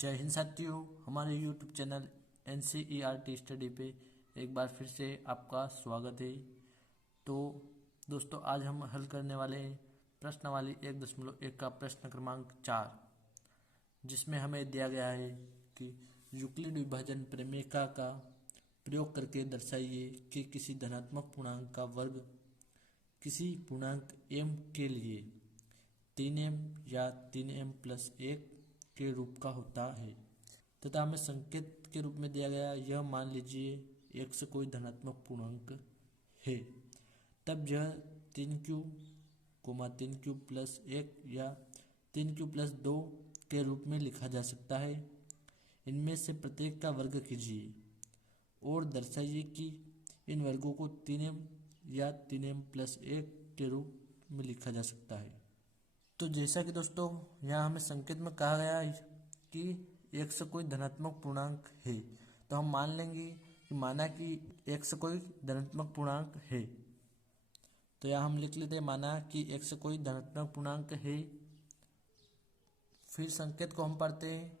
जय हिंद साथियों, हमारे YouTube चैनल NCERT स्टडी पे एक बार फिर से आपका स्वागत है। तो दोस्तों, आज हम हल करने वाले हैं प्रश्नावली 1.1 का प्रश्न क्रमांक 4, जिसमें हमें दिया गया है कि यूक्लिड विभाजन प्रमेय का प्रयोग करके दर्शाइए कि किसी धनात्मक पूर्णांक का वर्ग किसी पूर्णांक m के लिए 3m या 3m+1 के रूप का होता है तथा हमें संकेत के रूप में दिया गया यह मान लीजिए x कोई धनात्मक पूर्णांक है, तब यह 3q, 3q+1 या 3q+2 के रूप में लिखा जा सकता है। इनमें से प्रत्येक का वर्ग कीजिए और दर्शाइए कि इन वर्गों को 3m या 3m+1 के रूप में लिखा जा सकता है। तो जैसा कि दोस्तों यहाँ हमें संकेत में कहा गया है कि x कोई धनात्मक पूर्णांक है, तो हम मान लेंगे कि माना कि x कोई धनात्मक पूर्णांक है। तो यहाँ हम लिख लेते हैं माना कि x कोई धनात्मक पूर्णांक है। फिर संकेत को हम पढ़ते हैं।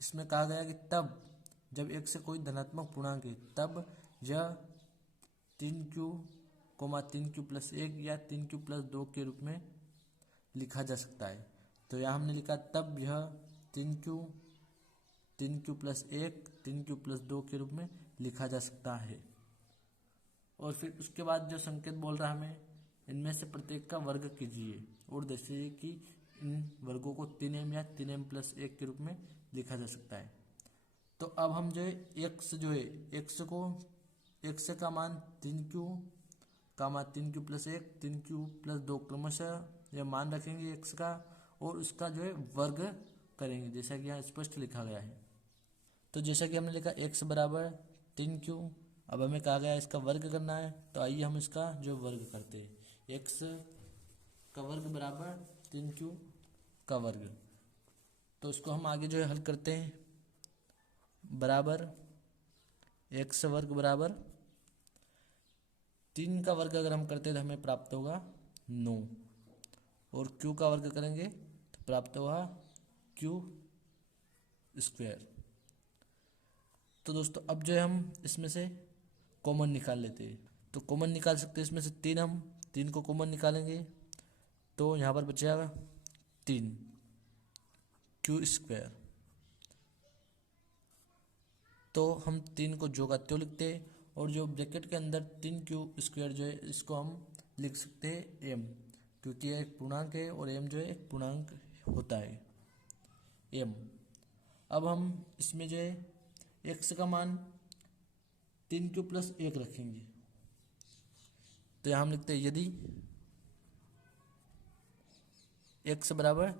इसमें कहा गया कि तब जब x कोई धनात्मक पूर्णांक है तब यह 3q, 3q+1 या 3q+2 के रूप में लिखा जा सकता है। तो यहाँ हमने लिखा तब यह 3q, 3q+1, 3q+2 के रूप में लिखा जा सकता है। और फिर उसके बाद जो संकेत बोल रहा है हमें इनमें से प्रत्येक का वर्ग कीजिए और दर्शाइए कि इन वर्गों को 3m या 3m+1 के रूप में लिखा जा सकता है। तो अब हम जो है x का मान 3q, 3q+1, 3q+2 क्रमशः यह मान रखेंगे x का और उसका जो है वर्ग करेंगे, जैसा कि यहाँ स्पष्ट लिखा गया है। तो जैसा कि हमने लिखा x बराबर 3q, अब हमें कहा गया इसका वर्ग करना है। तो आइए हम इसका जो वर्ग करते हैं, x का वर्ग बराबर 3q का वर्ग। तो इसको हम आगे जो है हल करते हैं। बराबर x वर्ग बराबर 3 का वर्ग अगर हम करते हैं तो हमें प्राप्त होगा 9 और q का वर्ग करेंगे तो प्राप्त होगा q²। तो दोस्तों अब जो है हम इसमें से कॉमन निकाल लेते हैं। तो कॉमन निकाल सकते हैं इसमें से 3, हम 3 को कॉमन निकालेंगे तो यहाँ पर बचेगा 3 q²। तो हम 3 को जो का त्यों लिखते हैं और जो ब्रैकेट के अंदर 3q² जो है इसको हम लिख सकते हैं m, क्योंकि यह एक पूर्णांक है और m जो है एक पूर्णांक होता है m। अब हम इसमें जो है x का मान 3q+1 रखेंगे। तो यहाँ हम लिखते हैं यदि x बराबर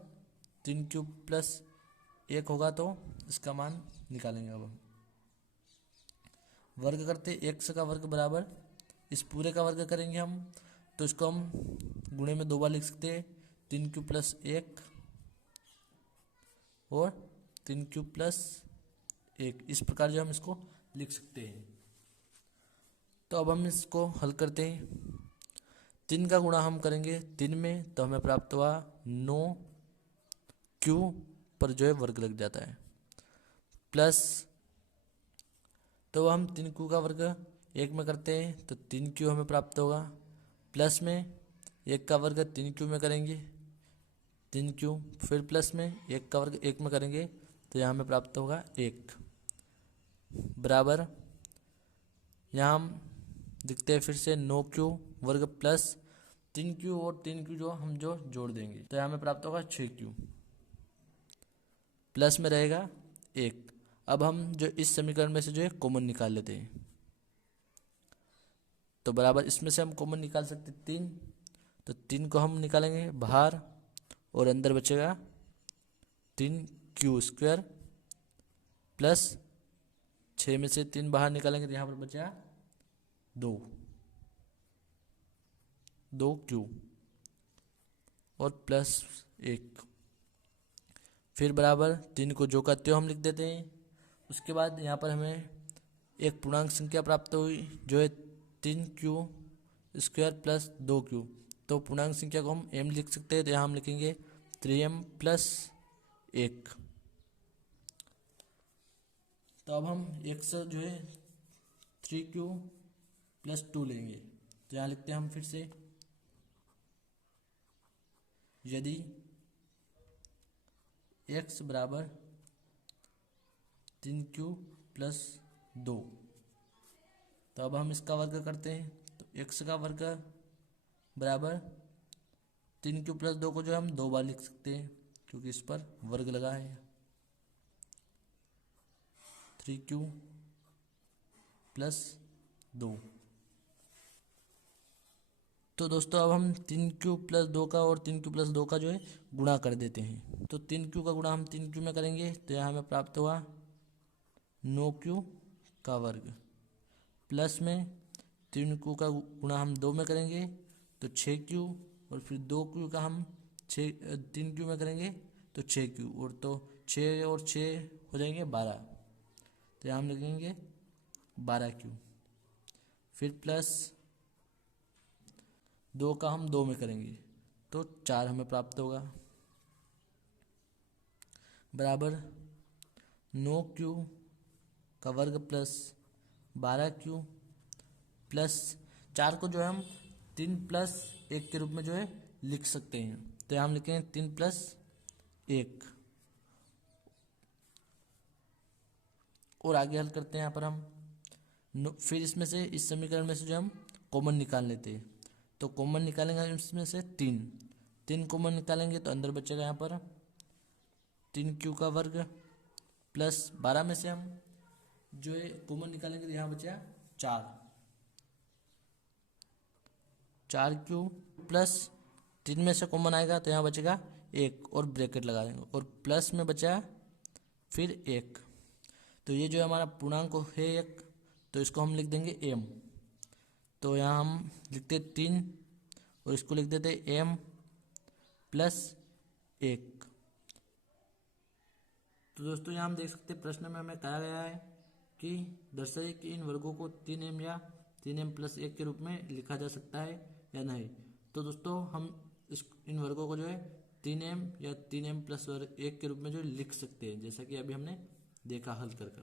3q+1 होगा तो इसका मान निकालेंगे। अब हम वर्ग करते x का वर्ग बराबर इस पूरे का वर्ग करेंगे हम, तो इसको हम गुणे में 2 बार लिख सकते हैं, 3q+1 और 3q+1। इस प्रकार जो हम इसको लिख सकते हैं। तो अब हम इसको हल करते हैं। 3 का गुणा हम करेंगे 3 में तो हमें प्राप्त हुआ 9q पर जो है वर्ग लग जाता है प्लस। तो हम 3q का वर्ग 1 में करते हैं तो 3q हमें प्राप्त होगा प्लस में 1 का वर्ग 3q में करेंगे 3q, फिर प्लस में 1 का वर्ग 1 में करेंगे तो यहाँ हमें प्राप्त होगा 1 बराबर। यहाँ हम लिखते हैं फिर से 9q वर्ग प्लस 3q और 3q जो हम जोड़ देंगे तो यहाँ हमें प्राप्त होगा 6q प्लस में रहेगा 1। अब हम जो इस समीकरण में से जो है कॉमन निकाल लेते हैं। तो बराबर इसमें से हम कॉमन निकाल सकते 3, तो 3 को हम निकालेंगे बाहर और अंदर बचेगा 3q² प्लस 6 में से 3 बाहर निकालेंगे तो यहाँ पर बचेगा 2q और प्लस 1। फिर बराबर 3 को जो का त्यों हम लिख देते हैं। उसके बाद यहाँ पर हमें एक पूर्णांक संख्या प्राप्त हुई जो है 3q² प्लस 2q। तो पूर्णांक संख्या को हम m लिख सकते हैं, तो यहाँ हम लिखेंगे 3m+1 तो अब हम x जो है 3q + 2 लेंगे। तो यहाँ लिखते हैं हम फिर से, यदि x बराबर 3q + 2, तो अब हम इसका वर्ग करते हैं। तो x का वर्ग बराबर 3q + 2 को जो हम 2 बार लिख सकते हैं क्योंकि इस पर वर्ग लगा है। 3q + 2। तो दोस्तों अब हम 3q + 2 का और 3q + 2 का जो है गुणा कर देते हैं। तो 3q का गुणा हम 3q में करेंगे तो यहाँ हमें प्राप्त हुआ 9q का वर्ग, प्लस में 3q का गुणा हम 2 में करेंगे तो 6q, और फिर 2q का हम 3q में करेंगे तो 6q, और तो 6 और 6 हो जाएंगे 12। तो यहाँ हम लिखेंगे 12q, फिर प्लस 2 का हम 2 में करेंगे तो 4 हमें प्राप्त होगा, बराबर 9q का वर्ग प्लस 12q प्लस 4 को जो है हम 3 + 1 के रूप में जो है लिख सकते हैं। तो यहाँ हम लिखेंगे 3 + 1, और आगे हल करते हैं। यहाँ पर हम फिर इसमें से, इस समीकरण में से जो हम कॉमन निकाल लेते हैं। तो कॉमन निकालेंगे इसमें से 3 कॉमन निकालेंगे तो अंदर बचेगा यहाँ पर 3q का वर्ग प्लस 12 में से हम जो है कॉमन निकालेंगे तो यहाँ बचेगा 4q प्लस 3 में से कॉमन आएगा तो यहाँ बचेगा 1 और ब्रैकेट लगा देंगे, और प्लस में बचा फिर 1। तो ये जो हमारा पूर्णांक है 1, तो इसको हम लिख देंगे m। तो यहाँ हम लिखते 3 और इसको लिख देते m + 1। तो दोस्तों यहाँ हम देख सकते हैं प्रश्न में हमें कहा गया है कि दर्शाइए कि इन वर्गों को 3m या 3m + 1 के रूप में लिखा जा सकता है या नहीं। तो दोस्तों हम इन वर्गों को जो है 3m या 3m + 1 के रूप में जो लिख सकते हैं, जैसा कि अभी हमने देखा हल कर।